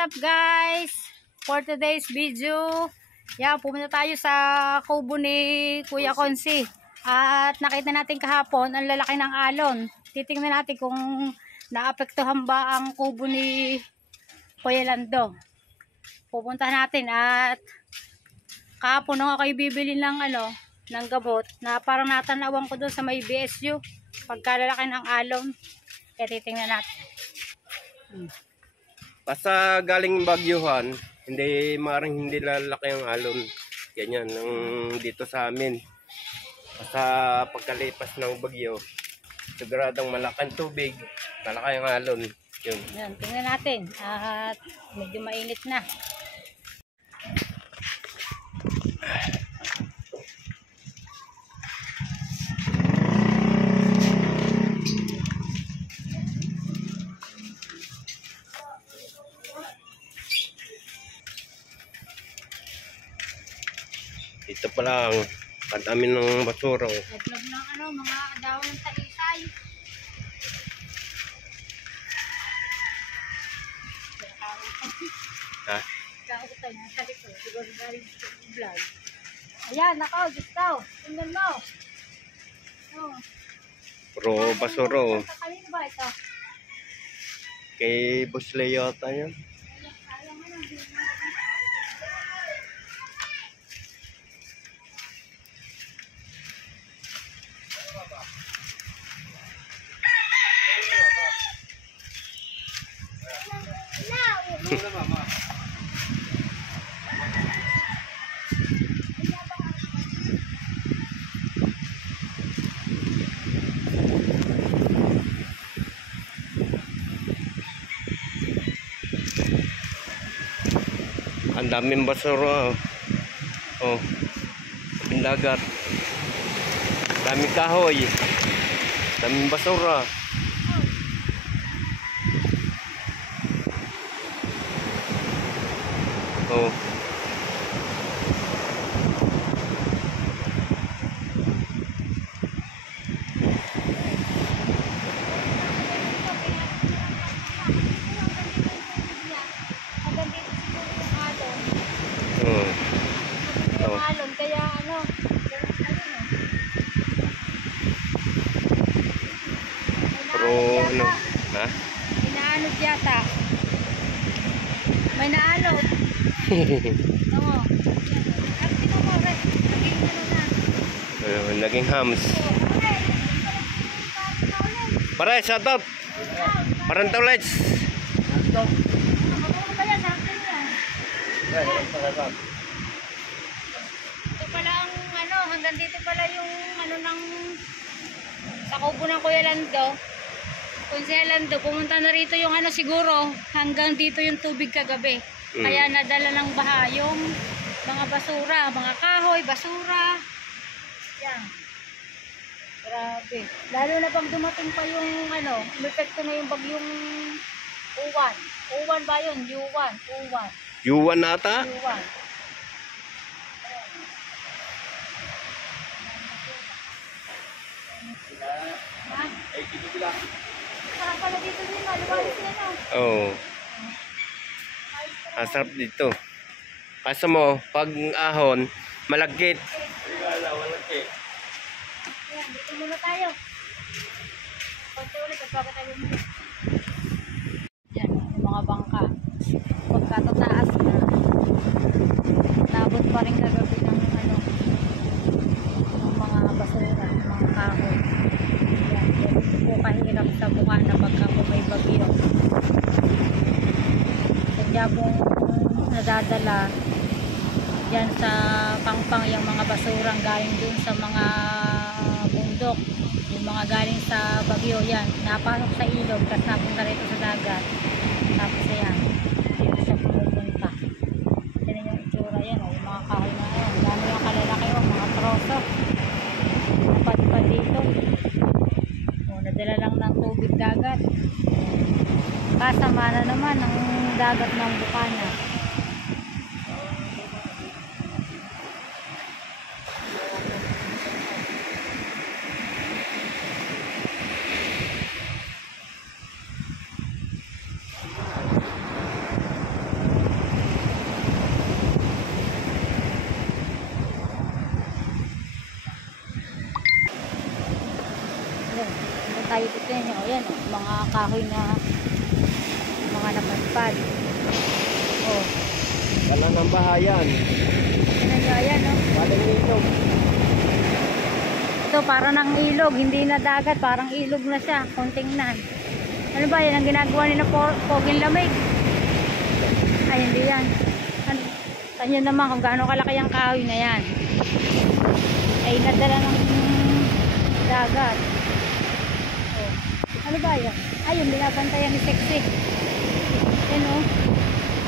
up guys? For today's video, pumunta tayo sa kubo ni Kuya Konsi. At nakita natin kahapon ang lalaki ng alon. Titingnan natin kung naapektuhan ba ang kubo ni Kuya Lando. Pupuntahan natin at kahapon nung ako bibili ng ng gabot na parang natanawan ko doon sa may BSU pagkalalaki ng alon. Kaya titingnan natin. Basta galing bagyuhan, hindi lalaki ang alon. Ganyan ang dito sa amin. Basta pagkalipas ng bagyo, siguradong malaking tubig, malaki ang alon. Yun. Yan, tingnan natin. At medyo mainit na. Dito pa lang, ang dami ng basura. Itlog ng mga dahon ng talisay. Ha? Kautan na sa likod. Siguro galing sa vlog. Ayan, nako, gusto. Tingnan mo. Oh. Puro basura. Sa kanino ba ito? Kay Boss Leo yata yan. Ang daming basura. Oh. Daming dagat. Daming kahoy. Daming basura. Oh. Alon, kaya Pero ha? Inaanod yata. May naalot. Oo. At mo, Naging hams. Pare, shout out. Parental lights. Ito pala ang hanggang dito pala yung ng sa kubo ng Kuya Lando. Kung si Lando, pumunta na rito yung siguro hanggang dito yung tubig kagabi. Kaya nadala ng baha yung mga basura, mga kahoy, basura. Yan. Grabe. Lalo na pag dumating pa yung umepekto na yung bagyong Uwan. Uwan ba yun? Uwan. Uwan. Yuwan ata? Uwan. Ha? Sarap pala dito din, maliwalis yan Oo. Asarap dito. Kaso mo, pag ahon, malagkit. Ayan, dito muna tayo. Konti ulit, pagbaga tayo muna. Yan, yung mga bangka. Pagkatataas na. Nabot pa rin kagabi ng ng mga basura, mga kahoy. Yan, dito po kahirap sa bukana pagka po may bagyo. Kaya pong nadadala dyan sa pangpang yung mga basurang galing dun sa mga bundok, yung mga galing sa bagyo. Yan, napasok sa ilog kasi napunta rito sa dagat. Tapos ayan, dito siya pumupunta. Tinan yung itsura yan, yung mga kahoy na yan. Dami yung kalalaki, mga troso napadipad dito. Nadala lang ng tubig dagat. Kasama na naman ang dagat ng bukana. mga kahoy na mga napadpad. Oh, Dala ng bahayan. ano nyo, ayan no? Galing ilog. Ito para ng ilog, hindi na dagat, parang ilog na siya, kung tingnan. Ano ba yan ang ginagawa nila poging lamig? Ay hindi yan. Tanyo naman kung gaano kalaki ang kahoy na yan. Ay nadala ng dagat. Oh. Ano ba yan? Ayun, binabantayan ni Sexy. Yan o.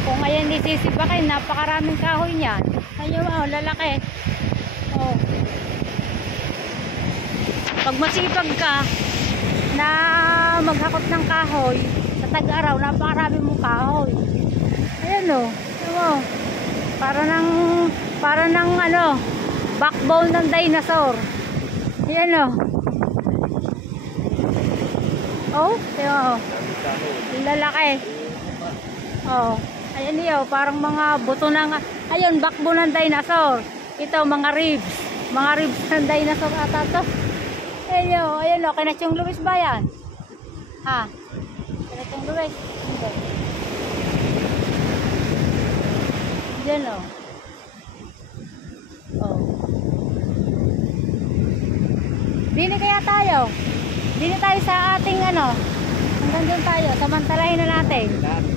Kung ayan isisipakin, napakaraming kahoy niyan. Ayun o, lalaki. Oh. Pag masipag ka na maghakot ng kahoy, sa tag-araw, napakarami mong kahoy. Ayan o. Ayan o. Para ng ano, backbone ng dinosaur. Ayan o. Oh, ayan o. Lalaki. Oh, ayan niyo, parang mga buto ng, ayun, backbone ng dinosaur. Ito, mga ribs. Mga ribs ng dinosaur ata to. Ayan o, Kinachong Luis ba yan? Ha? Kinachong Luis? Hindi. Diyan o. Oh. Dini kaya tayo? Dini tayo sa ating ano? Hanggang doon tayo, samantalahin na natin.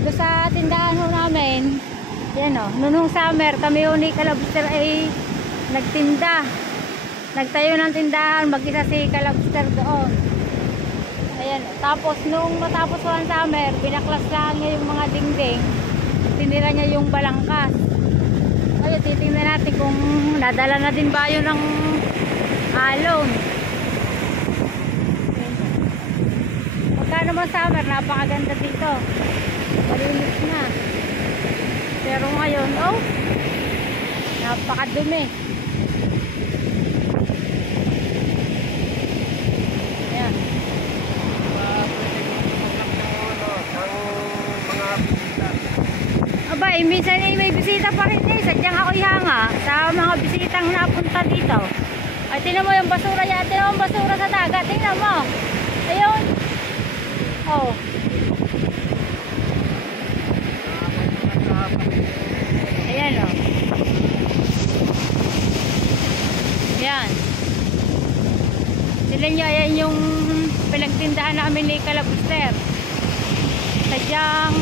Doon sa tindahan ho namin, yan o, nung summer, kami ho ni Kalabster ay nagtinda. Nagtayo ng tindahan, mag-isa si Kalabster doon. Ayan, tapos nung matapos ho ang summer, binaklas lang niya yung mga dingding. Tinira niya yung balangkas. Ayun, titingnan natin kung nadala na din ba yun ng alon. Pagka naman summer, napakaganda dito. Malinis na. Pero ngayon, oh, napakadumi. Ayan. Abay, minsan ay may bisita pa rin eh. Sadyang ako ihanga sa mga bisitang napunta dito. Ay, tingnan mo yung basura yan. Tingnan mo yung basura sa dagat. Tingnan mo. Ayun. Oh. Ayan o. Ayan. Sila nyo, ayan yung pinagtindahan namin ni Kalabster. Sadyang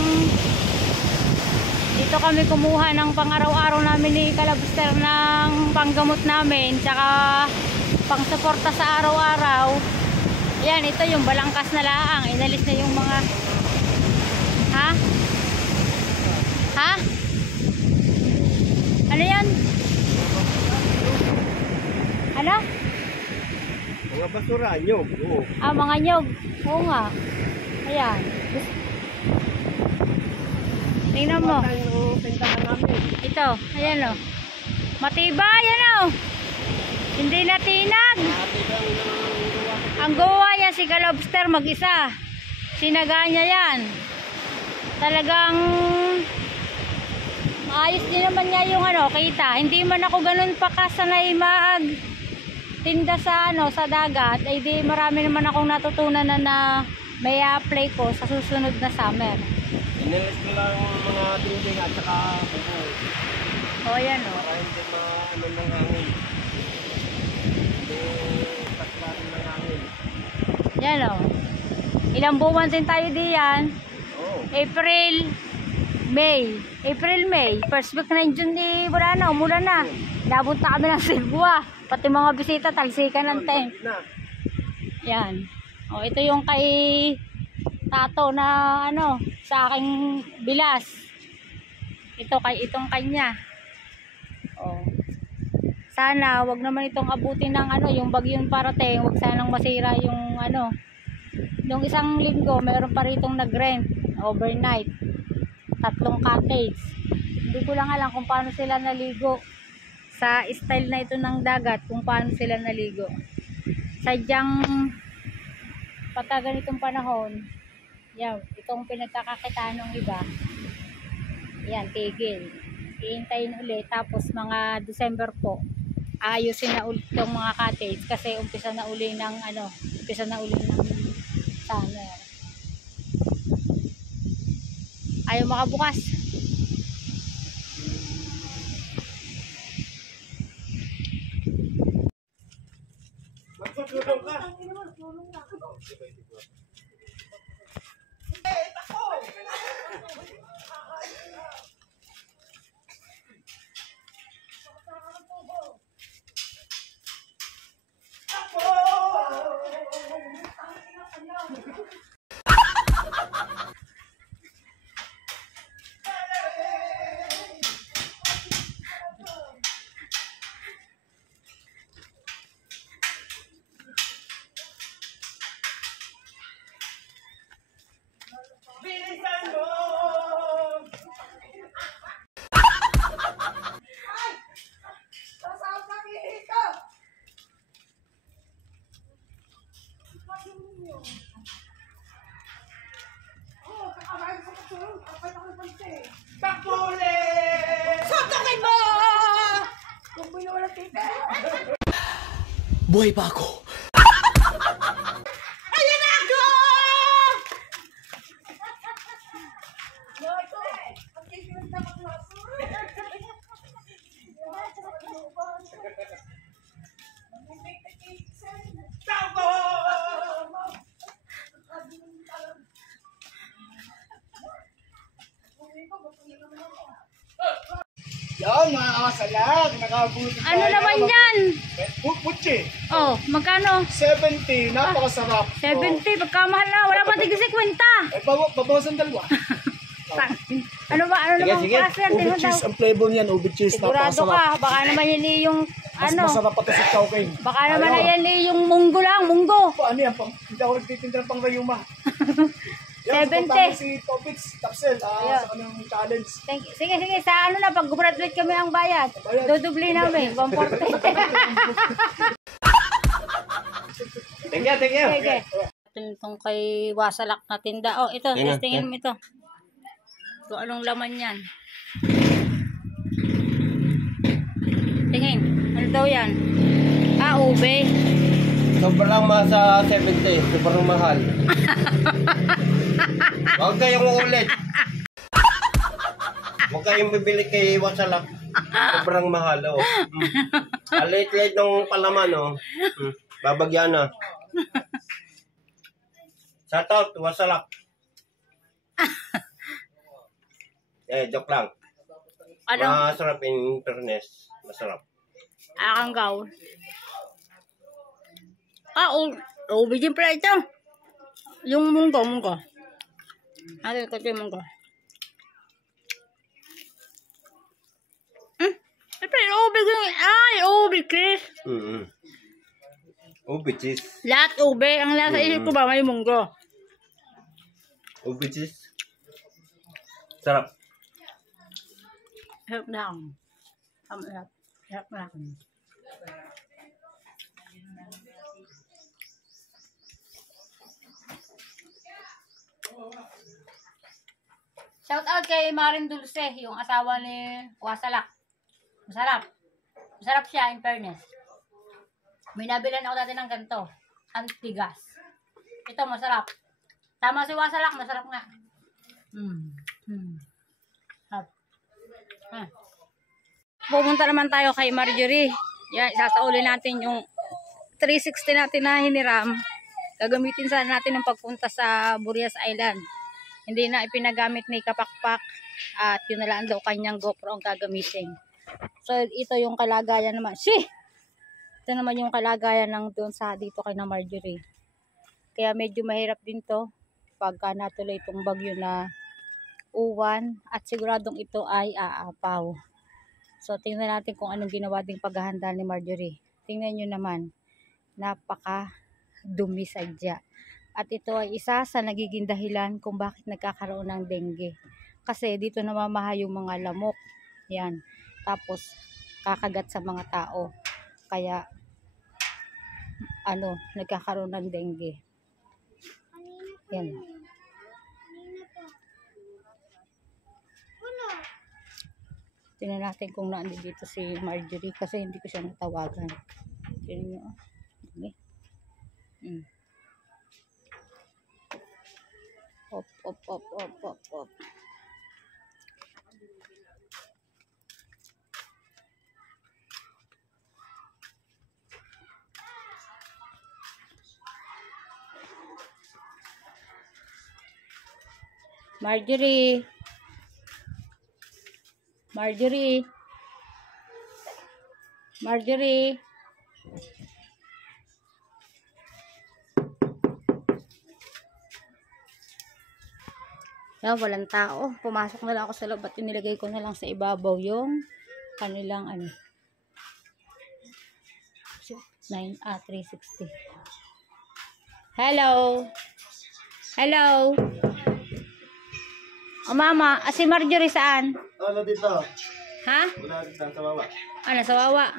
dito kami kumuha ng pang-araw-araw namin ni Kalabster ng panggamot namin tsaka pang-suporta sa araw-araw. Yan, ito yung balangkas na laang. Inalis na yung mga... Ha? Ha? Ano yan? Ano? Mga basura, nyog. Oo. Ah, mga nyog. Oo nga. Ayan. Tingnan mo. Ito, ayan o. Matibay, yan o. Hindi natinag. Ang gawa yan si Kalabster mag-isa. Sinaga niya yan. Talagang maayos din naman niya yung ano, kita. Hindi man ako ganun pa kasanay tinda sa ano, sa dagat. Ay di marami naman akong natutunan na may apply ko sa susunod na summer. Inalis ko lang mga dingding at saka bubo. O yan o. Para hindi ano ng hangin. Hindi paslarin ng hangin. Yan o. Ilang buwan din tayo diyan. Oo. April, May. April, May. First week na yung June, wala na, umulan na. Napunta kami ng Silbua. Pati mga bisita, talsikan ng tent. Yan. O, ito yung kay Tato na ano, sa aking bilas. Itong kanya. O. Sana, wag naman itong abutin ng ano, yung bagyong parating. Wag sanang masira yung ano. Nung isang linggo, meron pa ritong nag-rent overnight. 3 cottage. Hindi ko lang alam kung paano sila naligo. Sa style na ito ng dagat, kung paano sila naligo. Sadyang pagka ganitong panahon, yan, itong pinagkakakitaan ng iba, yan, tigil. Iintayin ulit, tapos mga December po, ayusin na ulit itong mga cottage kasi umpisa na uli ng summer. Ayaw makabukas. Magtutulong ka. Bilisan mo! Takbuli! Suntukin mo! Buhay pa ako. Ayan na ako! Takbo! Yan, mga kasalag. Nakabuti tayo. Ano naman yan? Putsi. Oh, magkano? 70. Napakasarap. 70, pagkamahal na. Wala pang tigil 50. Babawasan dalawa. Ano ba? Ano Sige, naman sige. klase yan? Ubi Tingnan daw. cheese. Ang flavor niyan, ubi cheese. Sigurado Napakasarap. ka. Baka naman yan yung Mas ano. masarap pa to sa chowking. Baka naman na yan yung munggo lang. Munggo. Ano yan? Hindi ako nagtitinda ng pang rayuma. 70. Si Topix, Tapsel, Ayan. sa kanyang challenge. Sige, sige. Sa ano na, pag-graduate kami ang bayad. Bayad. Dudubli namin. 140. Thank you, thank you. Sige. Itong kay Wasalak na tinda. Oh, ito. Ayan na, Testingin mo ito. Kung anong laman yan. Tingin. Ano daw yan? Ah, ube. Sobrang masa 70, sobrang mahal. Huwag kayong uulit. Huwag kayong bibili kay Wasalak. Sobrang mahal, oh. Alit-lit ng palaman, oh. Babagyan na. Shout out, Wasalak. Joke lang. Anong Masarap in fairness. Masarap. akanggaw? Ah, ube din pala ito. Yung munggo. Ano ko yung munggo? Siyempre, ube ko yung... Ay, ube, Chris. Ube cheese. Lahat ube. Ang nasa isip ko ba, may munggo. Ube cheese. Sarap. Harap na ako. Harap na ako. Shout out kay Maring Dulce, yung asawa ni Wasalak. Masarap. Masarap siya, in fairness. May nabilan ako dati ng ganito. Antigas. Ito, masarap. Tama si Wasalak, masarap nga. Sarap. Pumunta naman tayo kay Marjorie. Yan, isasauli natin yung 360 natin na hiniram. Gagamitin sana natin ng pagpunta sa Burias Island. Hindi na ipinagamit ni Kapakpak at yun na lang daw kanyang GoPro ang gagamitin. So ito yung kalagayan naman. Ito naman yung kalagayan ng doon sa dito kay na Marjorie. Kaya medyo mahirap din to pagka natuloy itong bagyo na uwan at siguradong ito ay aapaw. So tingnan natin kung anong ginawa ding paghahanda ni Marjorie. Tingnan nyo naman. Napaka dumi sadya. At ito ay isa sa nagiging dahilan kung bakit nagkakaroon ng dengue. Kasi dito namamaha yung mga lamok. Yan. Tapos kakagat sa mga tao. Kaya nagkakaroon ng dengue. Yan. Tingnan natin kung nandito dito si Marjorie kasi hindi ko siya natawagan. Tingnan nyo. Okay. Op. Marjorie. Marjorie. Marjorie. Yan, walang tao. Pumasok na lang ako sa loob at inilagay ko na lang sa ibabaw yung kanilang 360. Hello. Hello. O mama, si Marjorie saan? Ano dito? Ha? Wala dito sa baba. Sa wawa.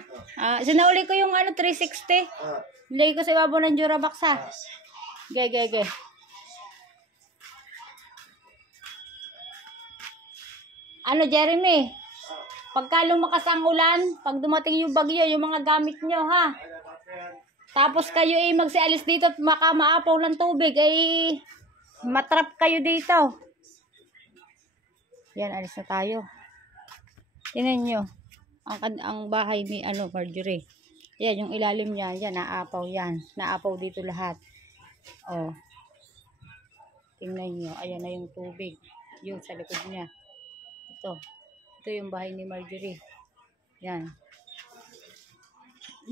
Sinauli ko yung 360. Nilagay ko sa ibabaw ng Durabox ha. Gay. Jeremy? Pagka lumakas ang ulan, pag dumating yung bagyo, yung mga gamit nyo ha. Tapos kayo magsialis dito at maapaw ng tubig, matrap kayo dito. Yan, alis na tayo. Tingnan nyo. Ang bahay ni Marjorie. Yan, yung ilalim niya. Yan, naapaw yan. Naapaw dito lahat. Oh. Tingnan nyo. Ayan na yung tubig. Yung sa likod niya. Ito. Ito yung bahay ni Marjorie. Yan.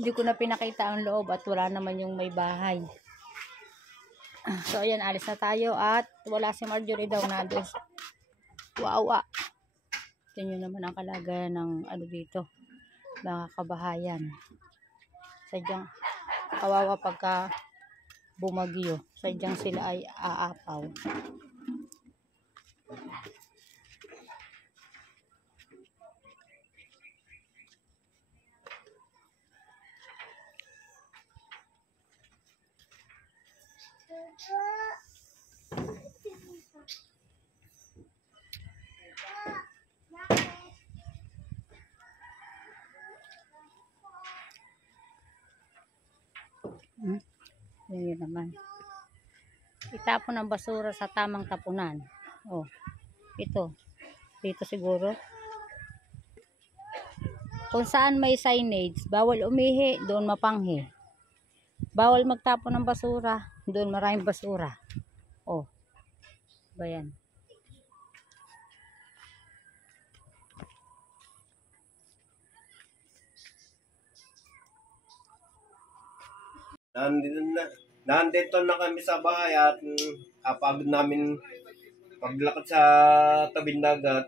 Hindi ko na pinakita ang loob at wala naman yung may bahay. So, ayan. Alis na tayo at wala si Marjorie daw na doon. Wow. Tingnan naman ang kalagayan ng dito. Mga kabahayan. Sadyang kawawa pagka bumagyo. Sadyang sila ay aapaw. Yan naman. Itapon ang basura sa tamang tapunan. Oh, ito. Dito siguro. Kung saan may signage, bawal umihi, doon mapanghi. Bawal magtapon ng basura, doon maraming basura. Oh, ba yan? Nandito na kami sa bahay at kapag namin paglakad sa tabing dagat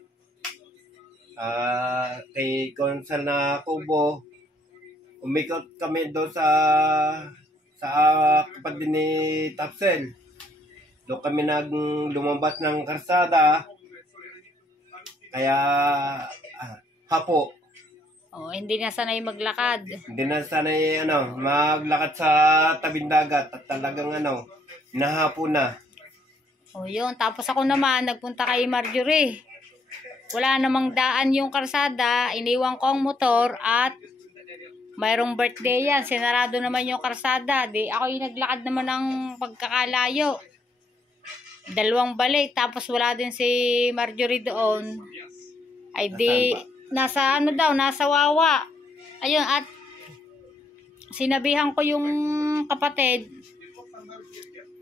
kay Konsal na Kubo, umikot kami doon sa kapatid ni Tapsel. Doon kami lumabas ng karsada kaya hapo. Oh, hindi na sanay maglakad. Hindi na sanay maglakad sa tabing dagat at talagang nahapo na. Oh, yun. Tapos ako naman, nagpunta kay Marjorie. Wala namang daan yung karsada. Iniwan ko ang motor at mayroong birthday yan. Sinarado naman yung karsada. Di ako yung naglakad naman ng pagkakalayo. 2 balik. Tapos wala din si Marjorie doon. Ay di, nasa nasa wawa. Ayun, at sinabihan ko yung kapatid.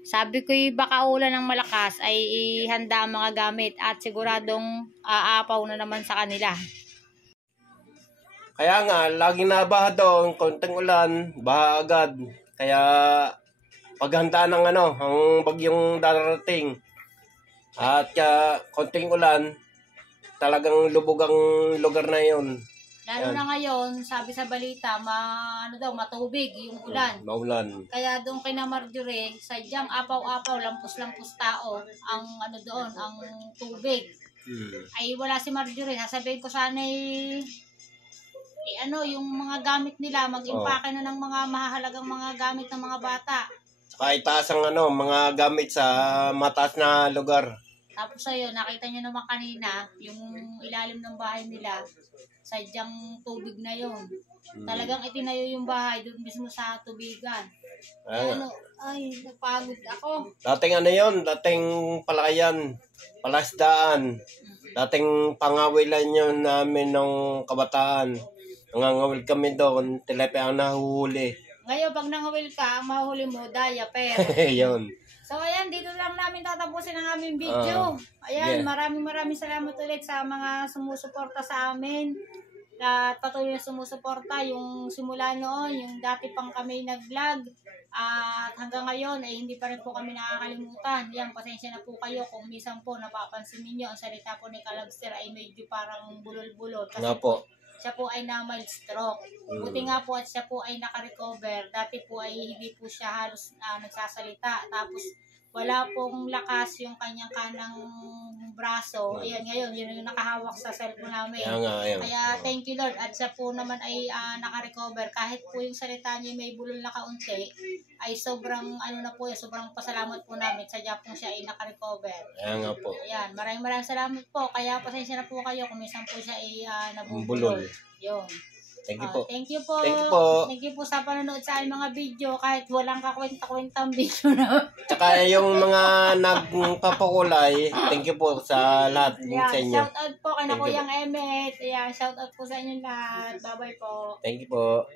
Sabi ko baka ulan ng malakas ay ihanda ang mga gamit at siguradong aapaw na naman sa kanila. Kaya nga, laging nabaha doon, konting ulan, baha agad. Kaya paghanda ng ang bagyong darating. At konting ulan, talagang lubog ang lugar na yun. Lalo na ngayon, sabi sa balita, matubig yung ulan. Maulan. Kaya doon kay na Marjorie, sadyang apaw-apaw, lampus-lampus tao, ang doon, ang tubig. Ay wala si Marjorie, sasabihin ko sana yung mga gamit nila, mag-impake na ng mga mahahalagang mga gamit ng mga bata. Saka itaas ang mga gamit sa mataas na lugar. Tapos ayun, nakita nyo naman kanina, yung ilalim ng bahay nila, sadyang tubig na yun. Talagang itinayo yung bahay doon mismo sa tubigan. Napagod ako. Dating dating palakayan, palasdaan. Dating pangawilan yun namin ng kabataan. Nangangawil kami doon, tilepe ang nahuhuli. Ngayon, pag nangawil ka, ang mahuli mo, diaper. Yun. So ayan, dito lang namin tatapusin ang aming video. Ayan, yeah. maraming salamat ulit sa mga sumusuporta sa amin. At patuloy na sumusuporta yung simula noon, yung dati pang kami nag-vlog. At hanggang ngayon ay hindi pa rin po kami nakakalimutan. Yan, pasensya na po kayo kung minsan po napapansin ninyo ang salita po ni Kalabster ay medyo parang bulol-bulol. Kasi Nga po. siya po ay na mild stroke. Buti nga po at siya po ay nakarecover. Dati po ay hindi po siya halos nagsasalita. Tapos wala pong lakas yung kanyang kanang braso. Ayan, ngayon, yun yung nakahawak sa cellphone namin. Ayan. Kaya thank you Lord. At siya po naman ay nakarecover. Kahit po yung salita niya may bulol na kaunti, ay sobrang sobrang pasalamat po namin. Sadya po siya ay nakarecover. Ayan nga po. Ayan, maraming salamat po. Kaya pasensya na po kayo kung minsan po siya ay Bulol. nabubulol. Yun. Thank you po. Thank you po. Thank you po. Thank you po sa panonood sa aming mga video kahit walang kakwenta-kwentang video na. Tsaka yung mga nagpapakulay, thank you po sa lahat sa inyo. Shout out po kay Thank you Kuyang Emmet. Ayan, shout out po sa inyo lahat. Bye-bye po. Thank you po.